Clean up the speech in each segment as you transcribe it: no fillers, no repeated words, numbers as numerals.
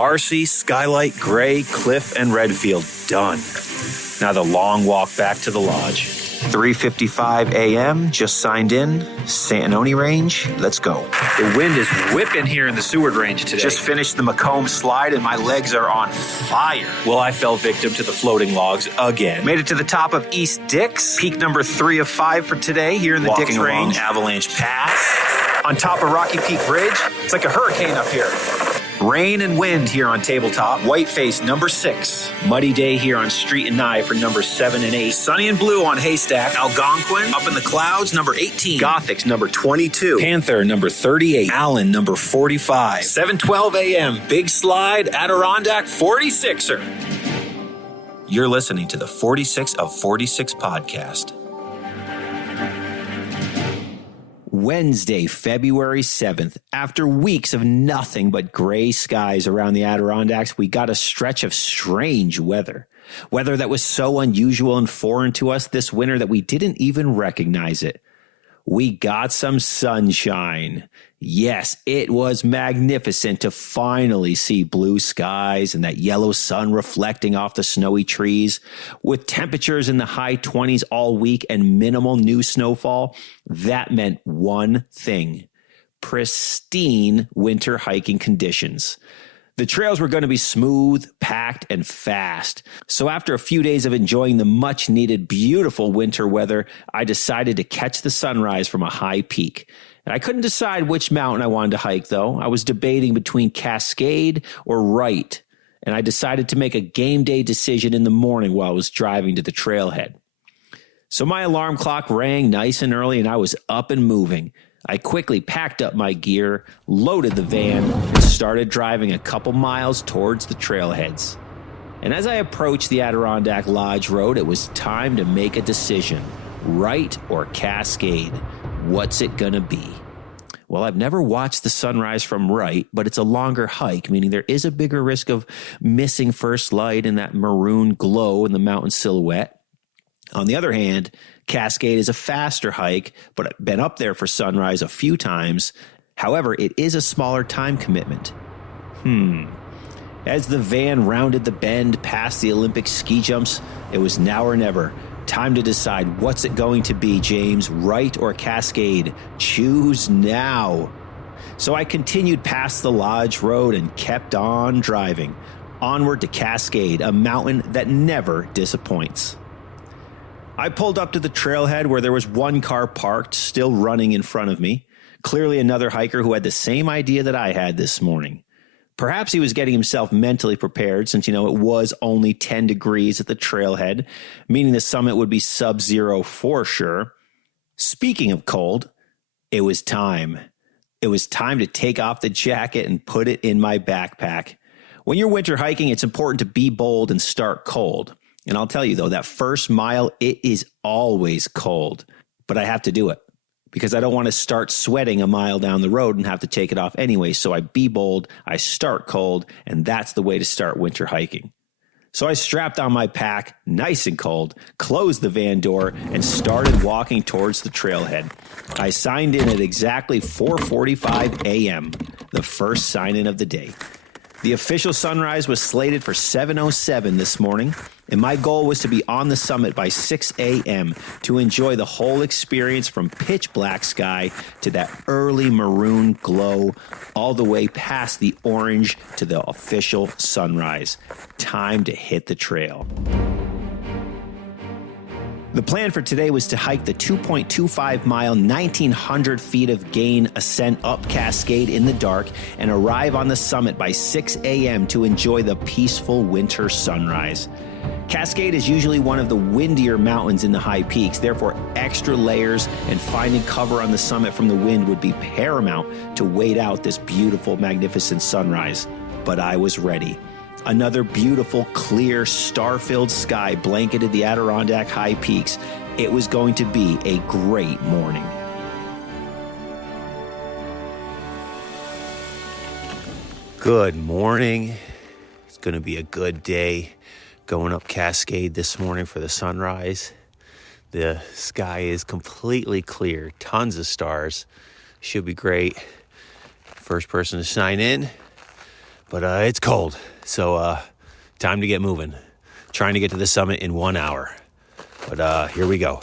Marcy, Skylight, Gray, Cliff, and Redfield done. Now the long walk back to the lodge. 3:55 a.m., just signed in, Santanoni Range, let's go. The wind is whipping here in the Seward Range today. Just finished the Macomb slide and my legs are on fire. Well, I fell victim to the floating logs again. Made it to the top of East Dix, peak number 3 of 5 for today here in the Dix Range. Avalanche Pass. On top of Rocky Peak Bridge, it's like a hurricane up here. Rain and wind here on Tabletop. Whiteface, number 6. Muddy day here on Street and Nye for number 7 and 8. Sunny and blue on Haystack. Algonquin, up in the clouds, number 18. Gothics, number 22. Panther, number 38. Allen, number 45. 7:12 a.m. Big Slide, Adirondack 46er. You're listening to the 46 of 46 podcast. Wednesday, February 7th. After weeks of nothing but gray skies around the Adirondacks, we got a stretch of strange weather. Weather that was so unusual and foreign to us this winter that we didn't even recognize it. We got some sunshine. Yes, it was magnificent to finally see blue skies and that yellow sun reflecting off the snowy trees. With temperatures in the high 20s all week and minimal new snowfall, that meant one thing: pristine winter hiking conditions. The trails were going to be smooth, packed, and fast. So after a few days of enjoying the much-needed beautiful winter weather, I decided to catch the sunrise from a high peak. And I couldn't decide which mountain I wanted to hike, though. I was debating between Cascade or Wright, and I decided to make a game day decision in the morning while I was driving to the trailhead. So my alarm clock rang nice and early, and I was up and moving. I quickly packed up my gear, loaded the van, and started driving a couple miles towards the trailheads. And as I approached the Adirondack Lodge Road, it was time to make a decision. Wright or Cascade? What's it gonna be? Well, I've never watched the sunrise from Wright, but it's a longer hike, meaning there is a bigger risk of missing first light and that maroon glow in the mountain silhouette. On the other hand, Cascade is a faster hike, but I've been up there for sunrise a few times. However, it is a smaller time commitment. As the van rounded the bend past the Olympic ski jumps, it was now or never. Time to decide, what's it going to be, James? Wright or Cascade? Choose now. So I continued past the Lodge Road and kept on driving. Onward to Cascade, a mountain that never disappoints. I pulled up to the trailhead where there was one car parked, still running in front of me. Clearly another hiker who had the same idea that I had this morning. Perhaps he was getting himself mentally prepared since, it was only 10 degrees at the trailhead, meaning the summit would be sub-zero for sure. Speaking of cold, it was time. It was time to take off the jacket and put it in my backpack. When you're winter hiking, it's important to be bold and start cold. And I'll tell you, though, that first mile, it is always cold. But I have to do it because I don't want to start sweating a mile down the road and have to take it off anyway. So I be bold, I start cold, and that's the way to start winter hiking. So I strapped on my pack, nice and cold, closed the van door, and started walking towards the trailhead. I signed in at exactly 4:45 a.m., the first sign-in of the day. The official sunrise was slated for 7:07 this morning, and my goal was to be on the summit by 6 a.m. to enjoy the whole experience from pitch black sky to that early maroon glow, all the way past the orange to the official sunrise. Time to hit the trail. The plan for today was to hike the 2.25-mile, 1,900 feet of gain ascent up Cascade in the dark and arrive on the summit by 6 a.m. to enjoy the peaceful winter sunrise. Cascade is usually one of the windier mountains in the high peaks, therefore extra layers and finding cover on the summit from the wind would be paramount to wait out this beautiful, magnificent sunrise. But I was ready. Another beautiful, clear, star-filled sky blanketed the Adirondack high peaks. It was going to be a great morning. Good morning. It's going to be a good day going up Cascade this morning for the sunrise. The sky is completely clear, tons of stars. Should be great. First person to sign in. but it's cold. So time to get moving. Trying to get to the summit in 1 hour. But here we go.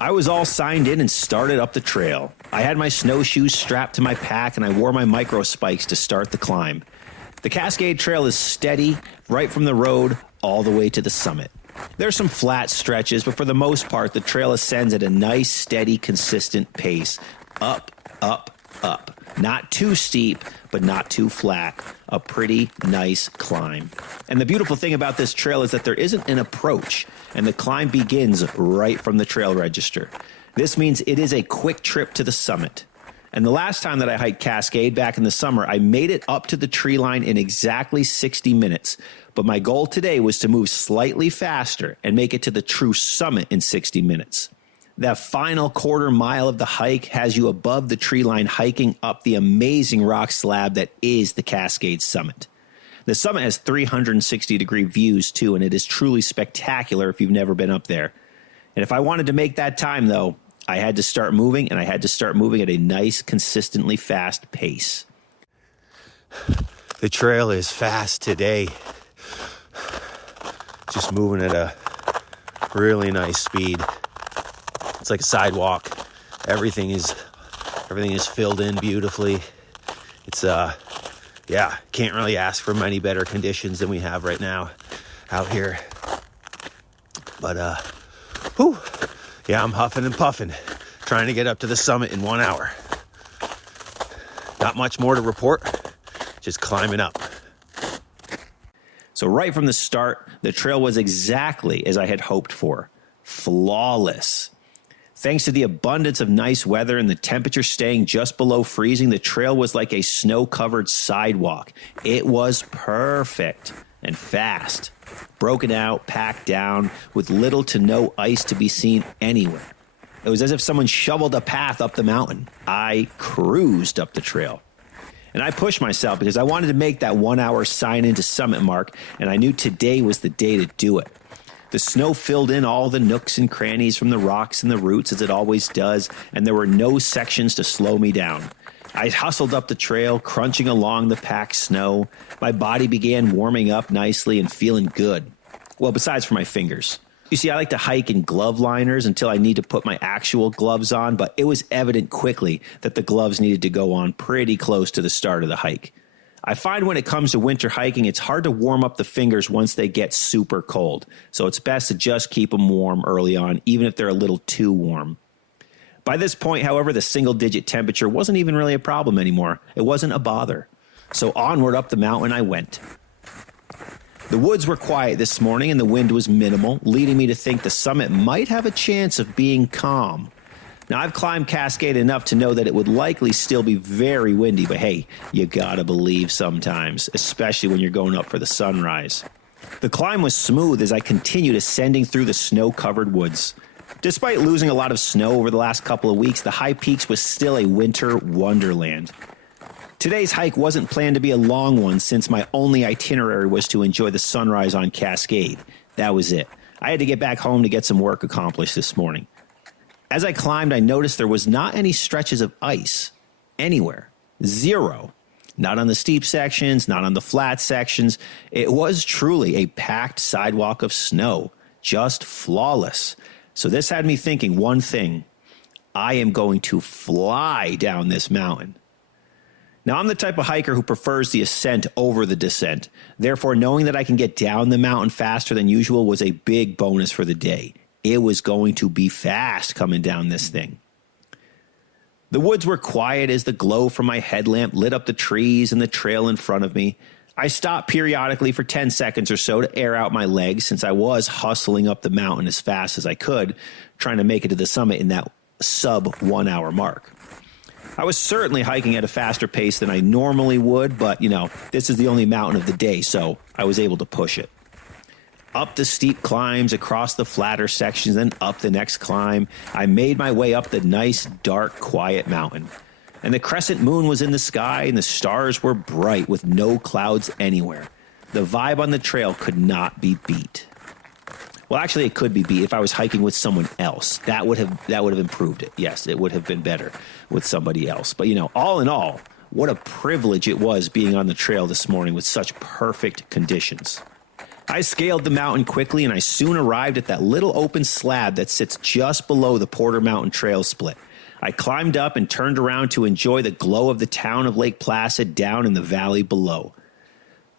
I was all signed in and started up the trail. I had my snowshoes strapped to my pack and I wore my micro spikes to start the climb. The Cascade Trail is steady, right from the road all the way to the summit. There's some flat stretches, but for the most part, the trail ascends at a nice, steady, consistent pace. Up, up, up. Not too steep, but not too flat. A pretty nice climb. And the beautiful thing about this trail is that there isn't an approach, and the climb begins right from the trail register. This means it is a quick trip to the summit. And the last time that I hiked Cascade back in the summer, I made it up to the tree line in exactly 60 minutes. But my goal today was to move slightly faster and make it to the true summit in 60 minutes. That final quarter mile of the hike has you above the tree line hiking up the amazing rock slab that is the Cascade summit. The summit has 360-degree views too, and it is truly spectacular if you've never been up there. And if I wanted to make that time, though, I had to start moving, and I had to start moving at a nice, consistently fast pace. The trail is fast today. Just moving at a really nice speed. It's like a sidewalk. Everything is filled in beautifully. It's can't really ask for many better conditions than we have right now out here. But I'm huffing and puffing, trying to get up to the summit in 1 hour. Not much more to report, just climbing up. So right from the start, the trail was exactly as I had hoped for. Flawless. Thanks to the abundance of nice weather and the temperature staying just below freezing, the trail was like a snow-covered sidewalk. It was perfect and fast, broken out, packed down, with little to no ice to be seen anywhere. It was as if someone shoveled a path up the mountain. I cruised up the trail. And I pushed myself because I wanted to make that 1 hour sign into summit mark, and I knew today was the day to do it. The snow filled in all the nooks and crannies from the rocks and the roots as it always does, and there were no sections to slow me down. I hustled up the trail, crunching along the packed snow. My body began warming up nicely and feeling good. Well, besides for my fingers. You see, I like to hike in glove liners until I need to put my actual gloves on, but it was evident quickly that the gloves needed to go on pretty close to the start of the hike. I find when it comes to winter hiking, it's hard to warm up the fingers once they get super cold. So it's best to just keep them warm early on, even if they're a little too warm. By this point, however, the single-digit temperature wasn't even really a problem anymore. It wasn't a bother. So onward up the mountain I went. The woods were quiet this morning and the wind was minimal, leading me to think the summit might have a chance of being calm. Now, I've climbed Cascade enough to know that it would likely still be very windy, but hey, you gotta believe sometimes, especially when you're going up for the sunrise. The climb was smooth as I continued ascending through the snow-covered woods. Despite losing a lot of snow over the last couple of weeks, the high peaks was still a winter wonderland. Today's hike wasn't planned to be a long one since my only itinerary was to enjoy the sunrise on Cascade. That was it. I had to get back home to get some work accomplished this morning. As I climbed, I noticed there was not any stretches of ice anywhere. Zero. Not on the steep sections, not on the flat sections. It was truly a packed sidewalk of snow, just flawless. So this had me thinking one thing. I am going to fly down this mountain. Now, I'm the type of hiker who prefers the ascent over the descent. Therefore, knowing that I can get down the mountain faster than usual was a big bonus for the day. It was going to be fast coming down this thing. The woods were quiet as the glow from my headlamp lit up the trees and the trail in front of me. I stopped periodically for 10 seconds or so to air out my legs since I was hustling up the mountain as fast as I could, trying to make it to the summit in that sub 1 hour mark. I was certainly hiking at a faster pace than I normally would, but, this is the only mountain of the day, so I was able to push it. Up the steep climbs, across the flatter sections, then up the next climb, I made my way up the nice, dark, quiet mountain. And the crescent moon was in the sky, and the stars were bright with no clouds anywhere. The vibe on the trail could not be beat. Well, actually, it could be B. If I was hiking with someone else, that would have improved it. Yes, it would have been better with somebody else. But, all in all, what a privilege it was being on the trail this morning with such perfect conditions. I scaled the mountain quickly, and I soon arrived at that little open slab that sits just below the Porter Mountain Trail split. I climbed up and turned around to enjoy the glow of the town of Lake Placid down in the valley below.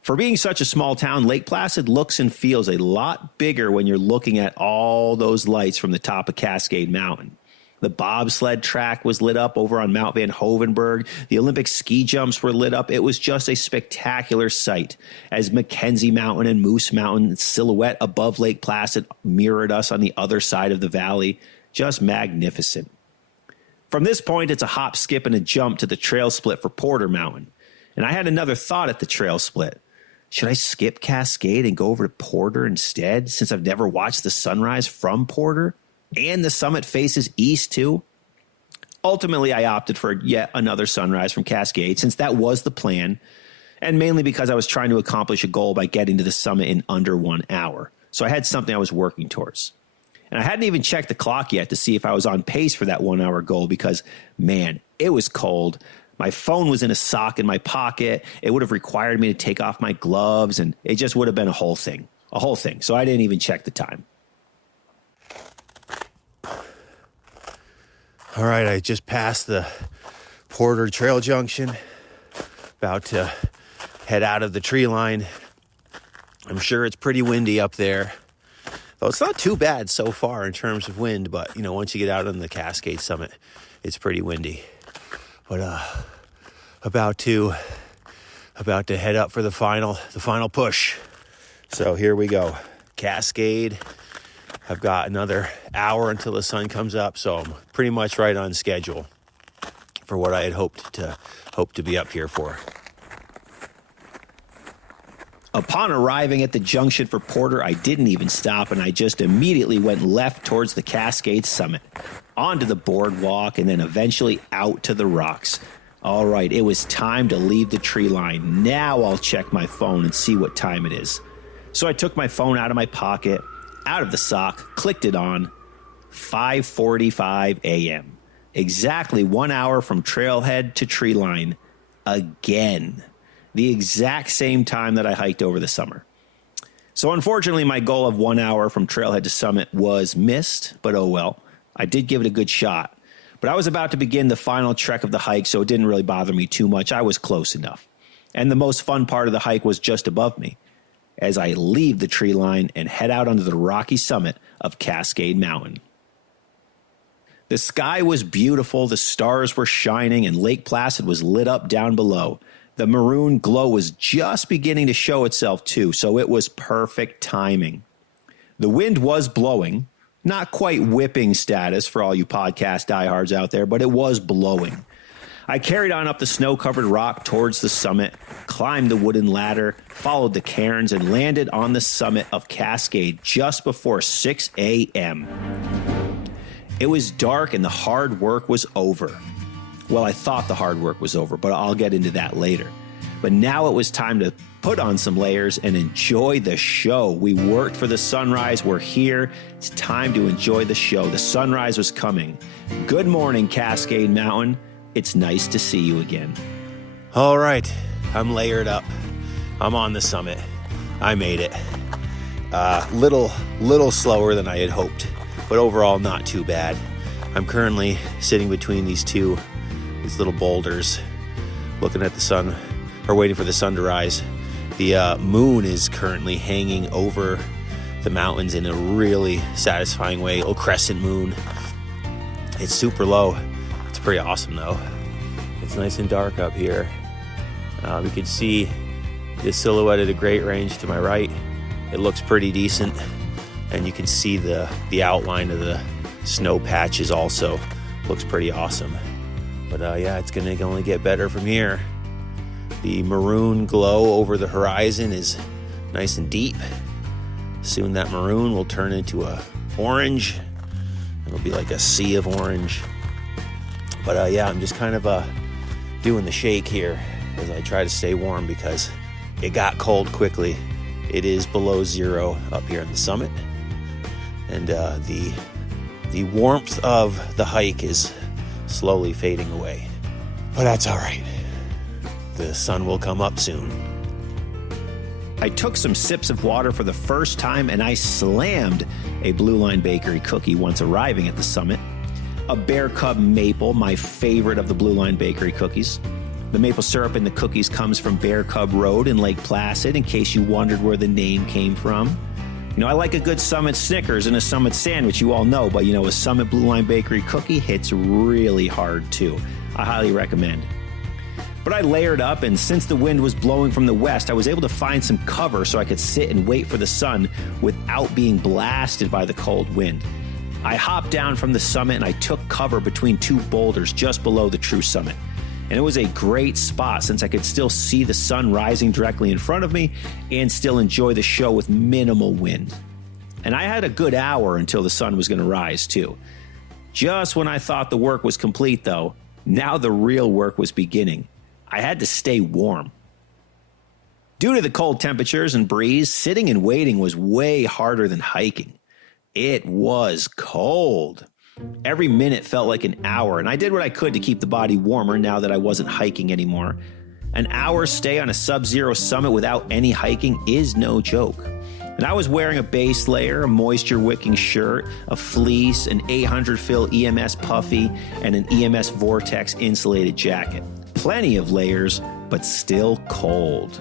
For being such a small town, Lake Placid looks and feels a lot bigger when you're looking at all those lights from the top of Cascade Mountain. The bobsled track was lit up over on Mount Van Hovenberg. The Olympic ski jumps were lit up. It was just a spectacular sight as Mackenzie Mountain and Moose Mountain silhouette above Lake Placid mirrored us on the other side of the valley. Just magnificent. From this point, it's a hop, skip, and a jump to the trail split for Porter Mountain. And I had another thought at the trail split. Should I skip Cascade and go over to Porter instead, since I've never watched the sunrise from Porter? And the summit faces east, too? Ultimately, I opted for yet another sunrise from Cascade, since that was the plan, and mainly because I was trying to accomplish a goal by getting to the summit in under 1 hour. So I had something I was working towards. And I hadn't even checked the clock yet to see if I was on pace for that 1 hour goal because, man, it was cold. My phone was in a sock in my pocket. It would have required me to take off my gloves, and it just would have been a whole thing. So I didn't even check the time. All right, I just passed the Porter Trail Junction, about to head out of the tree line. I'm sure it's pretty windy up there. Though it's not too bad so far in terms of wind, but, once you get out on the Cascade summit, it's pretty windy. But about to head up for the final push. So here we go. Cascade. I've got another hour until the sun comes up, so I'm pretty much right on schedule for what I had hoped to be up here for. Upon arriving at the junction for Porter, I didn't even stop, and I just immediately went left towards the Cascade summit, onto the boardwalk, and then eventually out to the rocks. All right, it was time to leave the tree line. Now I'll check my phone and see what time it is. So I took my phone out of my pocket, out of the sock, clicked it on. 5:45 a.m. Exactly 1 hour from trailhead to tree line. Again. The exact same time that I hiked over the summer. So unfortunately, my goal of 1 hour from trailhead to summit was missed, but oh well. I did give it a good shot. But I was about to begin the final trek of the hike, so it didn't really bother me too much. I was close enough. And the most fun part of the hike was just above me, as I leave the tree line and head out onto the rocky summit of Cascade Mountain. The sky was beautiful, the stars were shining, and Lake Placid was lit up down below. The maroon glow was just beginning to show itself too, so it was perfect timing. The wind was blowing, not quite whipping status for all you podcast diehards out there, but it was blowing. I carried on up the snow-covered rock towards the summit, climbed the wooden ladder, followed the cairns, and landed on the summit of Cascade just before 6 a.m. It was dark and the hard work was over. Well, I thought the hard work was over, but I'll get into that later. But now it was time to put on some layers and enjoy the show. We worked for the sunrise. We're here. It's time to enjoy the show. The sunrise was coming. Good morning, Cascade Mountain. It's nice to see you again. All right, I'm layered up. I'm on the summit. I made it. Little slower than I had hoped, but overall not too bad. I'm currently sitting between these little boulders, looking at the sun, or waiting for the sun to rise. The moon is currently hanging over the mountains in a really satisfying way. A little crescent moon. It's super low. It's pretty awesome though. It's nice and dark up here. We can see the silhouette of the Great Range to my right. It looks pretty decent, and you can see the outline of the snow patches also. Looks pretty awesome. But yeah, it's going to only get better from here. The maroon glow over the horizon is nice and deep. Soon that maroon will turn into a orange. It'll be like a sea of orange. But yeah, I'm just kind of doing the shake here as I try to stay warm because it got cold quickly. It is below zero up here on the summit. and the warmth of the hike is slowly fading away. But that's all right. The sun will come up soon. I took some sips of water for the first time, and I slammed a Blue Line Bakery cookie once arriving at the summit. A Bear Cub maple, my favorite of the Blue Line Bakery cookies. The maple syrup in the cookies comes from Bear Cub Road in Lake Placid, in case you wondered where the name came from. You know, I like a good Summit Snickers and a Summit sandwich, you all know, but, you know, a Summit Blue Line Bakery cookie hits really hard, too. I highly recommend. But I layered up, and since the wind was blowing from the west, I was able to find some cover so I could sit and wait for the sun without being blasted by the cold wind. I hopped down from the summit, and I took cover between two boulders just below the true summit. And it was a great spot since I could still see the sun rising directly in front of me and still enjoy the show with minimal wind. And I had a good hour until the sun was going to rise, too. Just when I thought the work was complete, though, now the real work was beginning. I had to stay warm. Due to the cold temperatures and breeze, sitting and waiting was way harder than hiking. It was cold. Every minute felt like an hour, and I did what I could to keep the body warmer now that I wasn't hiking anymore. An hour's stay on a sub-zero summit without any hiking is no joke. And I was wearing a base layer, a moisture-wicking shirt, a fleece, an 800 fill EMS puffy, and an EMS Vortex insulated jacket. Plenty of layers, but still cold.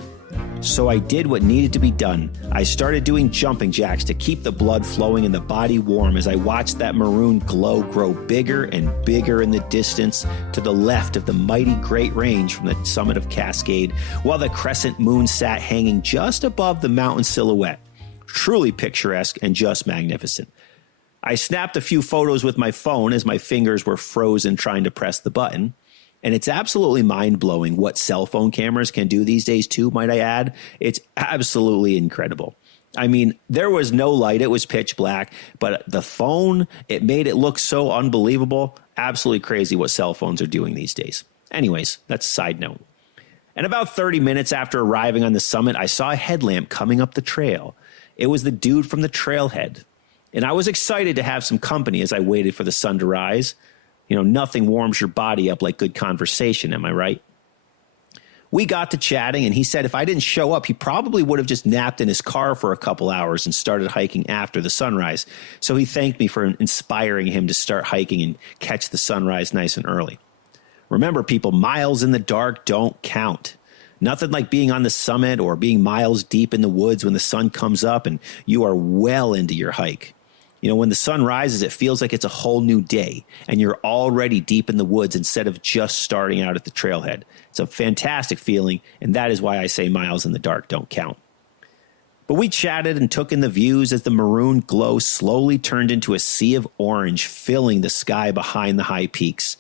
So I did what needed to be done. I started doing jumping jacks to keep the blood flowing and the body warm as I watched that maroon glow grow bigger and bigger in the distance to the left of the mighty Great Range from the summit of Cascade, while the crescent moon sat hanging just above the mountain silhouette. Truly picturesque and just magnificent. I snapped a few photos with my phone as my fingers were frozen trying to press the button. And it's absolutely mind-blowing what cell phone cameras can do these days too, might I add. It's absolutely incredible. I mean, there was no light. It was pitch black. But the phone, it made it look so unbelievable. Absolutely crazy what cell phones are doing these days. Anyways, that's a side note. And about 30 minutes after arriving on the summit, I saw a headlamp coming up the trail. It was the dude from the trailhead. And I was excited to have some company as I waited for the sun to rise. You know, nothing warms your body up like good conversation, am I right? We got to chatting, and he said if I didn't show up, he probably would have just napped in his car for a couple hours and started hiking after the sunrise. So he thanked me for inspiring him to start hiking and catch the sunrise nice and early. Remember, people, miles in the dark don't count. Nothing like being on the summit or being miles deep in the woods when the sun comes up and you are well into your hike. You know, when the sun rises, it feels like it's a whole new day, and you're already deep in the woods instead of just starting out at the trailhead. It's a fantastic feeling, and that is why I say miles in the dark don't count. But we chatted and took in the views as the maroon glow slowly turned into a sea of orange, filling the sky behind the high peaks.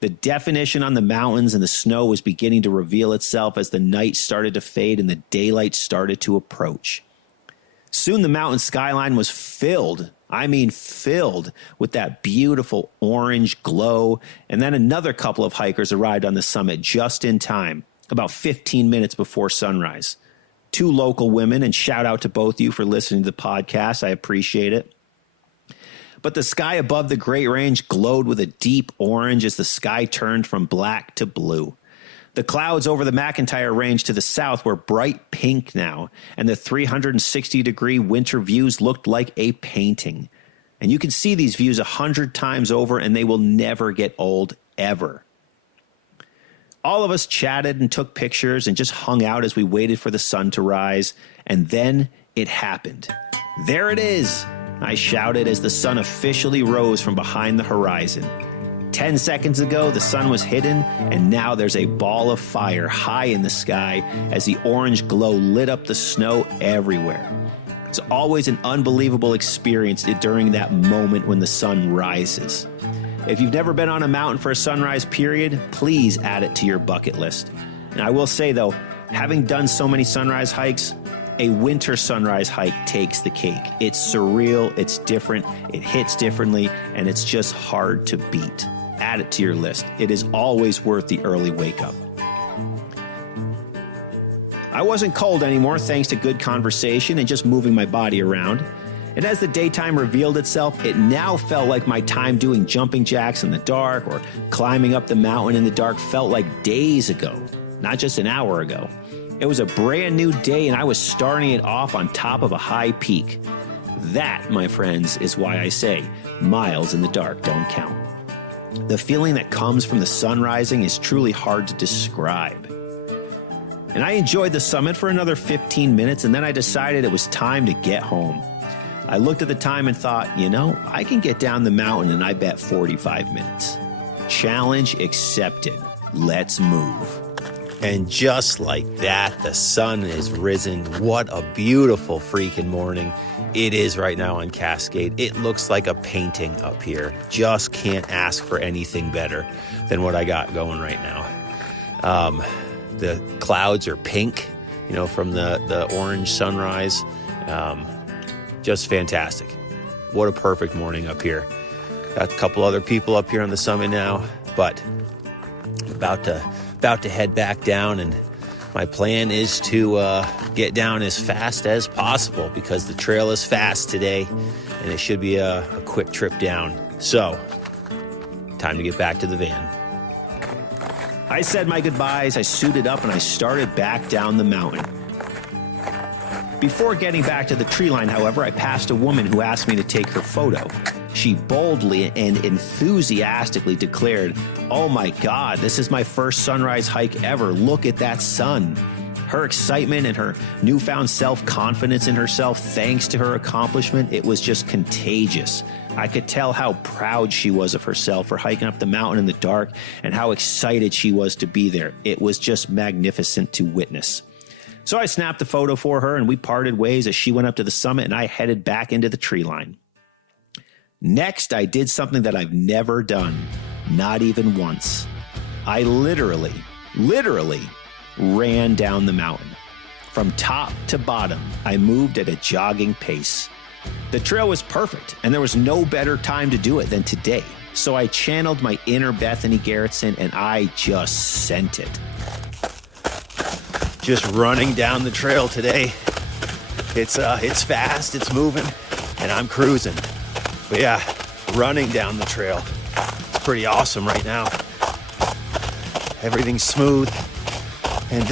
The definition on the mountains and the snow was beginning to reveal itself as the night started to fade and the daylight started to approach. Soon the mountain skyline was filled with that beautiful orange glow. And then another couple of hikers arrived on the summit just in time, about 15 minutes before sunrise. 2 local women, and shout out to both you for listening to the podcast. I appreciate it. But the sky above the Great Range glowed with a deep orange as the sky turned from black to blue. The clouds over the McIntyre Range to the south were bright pink now, and the 360-degree winter views looked like a painting. And you can see these views 100 times over, and they will never get old, ever. All of us chatted and took pictures and just hung out as we waited for the sun to rise, and then it happened. There it is, I shouted as the sun officially rose from behind the horizon. 10 seconds ago, the sun was hidden, and now there's a ball of fire high in the sky as the orange glow lit up the snow everywhere. It's always an unbelievable experience during that moment when the sun rises. If you've never been on a mountain for a sunrise period, please add it to your bucket list. And I will say, though, having done so many sunrise hikes, a winter sunrise hike takes the cake. It's surreal, it's different, it hits differently, and it's just hard to beat. Add it to your list. It is always worth the early wake up. I wasn't cold anymore thanks to good conversation and just moving my body around. And as the daytime revealed itself, it now felt like my time doing jumping jacks in the dark or climbing up the mountain in the dark felt like days ago, not just an hour ago. It was a brand new day, and I was starting it off on top of a high peak. That, my friends, is why I say miles in the dark don't count. The feeling that comes from the sun rising is truly hard to describe. And I enjoyed the summit for another 15 minutes, and then I decided it was time to get home. I looked at the time and thought, I can get down the mountain in, I bet, 45 minutes. Challenge accepted. Let's move. And just like that, the sun is risen. What a beautiful freaking morning it is right now on Cascade. It looks like a painting up here. Just can't ask for anything better than what I got going right now. The clouds are pink, from the orange sunrise. Just fantastic. What a perfect morning up here. Got a couple other people up here on the summit now, but about to head back down, and my plan is to get down as fast as possible because the trail is fast today, and it should be a quick trip down. So, time to get back to the van. I said my goodbyes, I suited up, and I started back down the mountain. Before getting back to the tree line, however, I passed a woman who asked me to take her photo. She boldly and enthusiastically declared, "Oh my God, this is my first sunrise hike ever. Look at that sun." Her excitement and her newfound self-confidence in herself, thanks to her accomplishment, it was just contagious. I could tell how proud she was of herself for hiking up the mountain in the dark and how excited she was to be there. It was just magnificent to witness. So I snapped a photo for her, and we parted ways as she went up to the summit and I headed back into the tree line. Next, I did something that I've never done, not even once. I literally ran down the mountain. From top to bottom, I moved at a jogging pace. The trail was perfect, and there was no better time to do it than today. So I channeled my inner Bethany Garrettson, and I just sent it. Just running down the trail today. It's fast, it's moving, and I'm cruising. But yeah, running down the trail. It's pretty awesome right now. Everything's smooth, and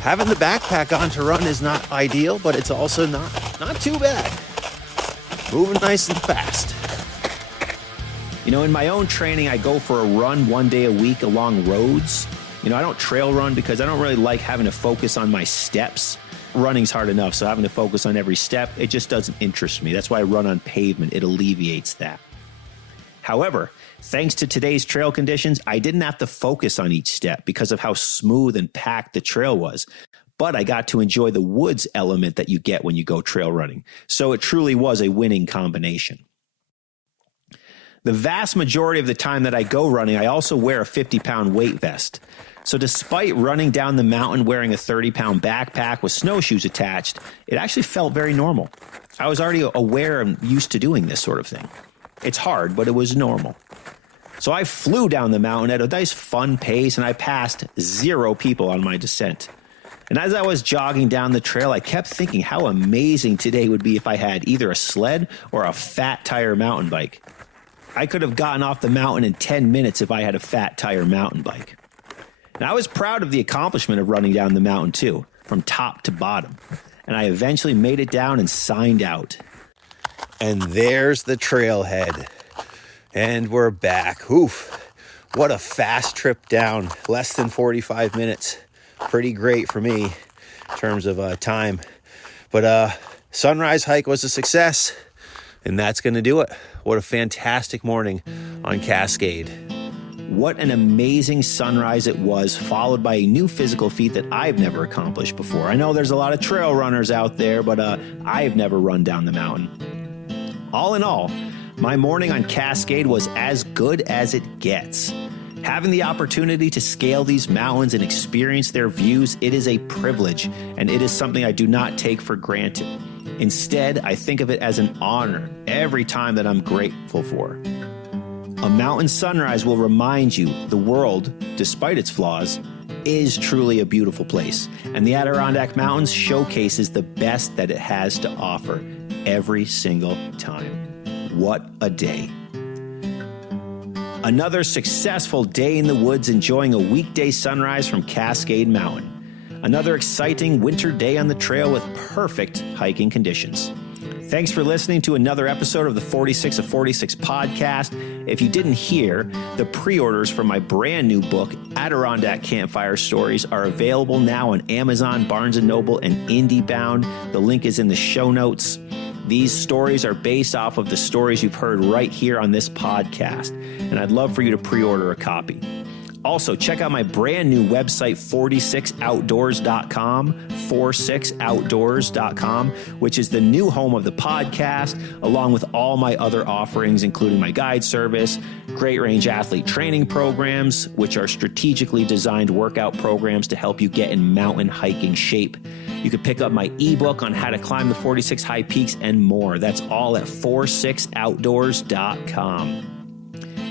having the backpack on to run is not ideal, but it's also not too bad. Moving nice and fast. In my own training, I go for a run one day a week along roads. I don't trail run because I don't really like having to focus on my steps. Running's hard enough, so having to focus on every step, it just doesn't interest me. That's why I run on pavement. It alleviates that. However, thanks to today's trail conditions, I didn't have to focus on each step because of how smooth and packed the trail was. But I got to enjoy the woods element that you get when you go trail running. So it truly was a winning combination. The vast majority of the time that I go running, I also wear a 50-pound weight vest. So despite running down the mountain wearing a 30-pound backpack with snowshoes attached, it actually felt very normal. I was already aware and used to doing this sort of thing. It's hard, but it was normal. So I flew down the mountain at a nice fun pace, and I passed 0 people on my descent. And as I was jogging down the trail, I kept thinking how amazing today would be if I had either a sled or a fat tire mountain bike. I could have gotten off the mountain in 10 minutes if I had a fat tire mountain bike. And I was proud of the accomplishment of running down the mountain too, from top to bottom. And I eventually made it down and signed out. And there's the trailhead. And we're back. Oof. What a fast trip down. Less than 45 minutes. Pretty great for me in terms of time. But sunrise hike was a success. And that's going to do it. What a fantastic morning on Cascade. What an amazing sunrise it was, followed by a new physical feat that I've never accomplished before. I know there's a lot of trail runners out there, but I've never run down the mountain. All in all, my morning on Cascade was as good as it gets. Having the opportunity to scale these mountains and experience their views, it is a privilege, and it is something I do not take for granted. Instead, I think of it as an honor every time that I'm grateful for. A mountain sunrise will remind you the world, despite its flaws, is truly a beautiful place, and the Adirondack Mountains showcases the best that it has to offer every single time. What a day. Another successful day in the woods enjoying a weekday sunrise from Cascade Mountain. Another exciting winter day on the trail with perfect hiking conditions. Thanks for listening to another episode of the 46 of 46 podcast. If you didn't hear, the pre-orders for my brand new book, Adirondack Campfire Stories, are available now on Amazon, Barnes & Noble, and IndieBound. The link is in the show notes. These stories are based off of the stories you've heard right here on this podcast, and I'd love for you to pre-order a copy. Also, check out my brand new website, 46outdoors.com, 46outdoors.com, which is the new home of the podcast, along with all my other offerings, including my guide service, Great Range Athlete training programs, which are strategically designed workout programs to help you get in mountain hiking shape. You can pick up my ebook on how to climb the 46 high peaks and more. That's all at 46outdoors.com.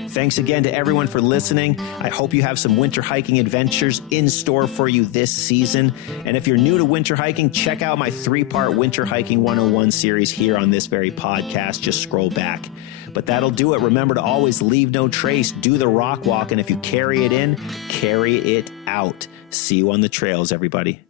Thanks again to everyone for listening. I hope you have some winter hiking adventures in store for you this season. And if you're new to winter hiking, check out my 3-part Winter Hiking 101 series here on this very podcast. Just scroll back. But that'll do it. Remember to always leave no trace. Do the rock walk. And if you carry it in, carry it out. See you on the trails, everybody.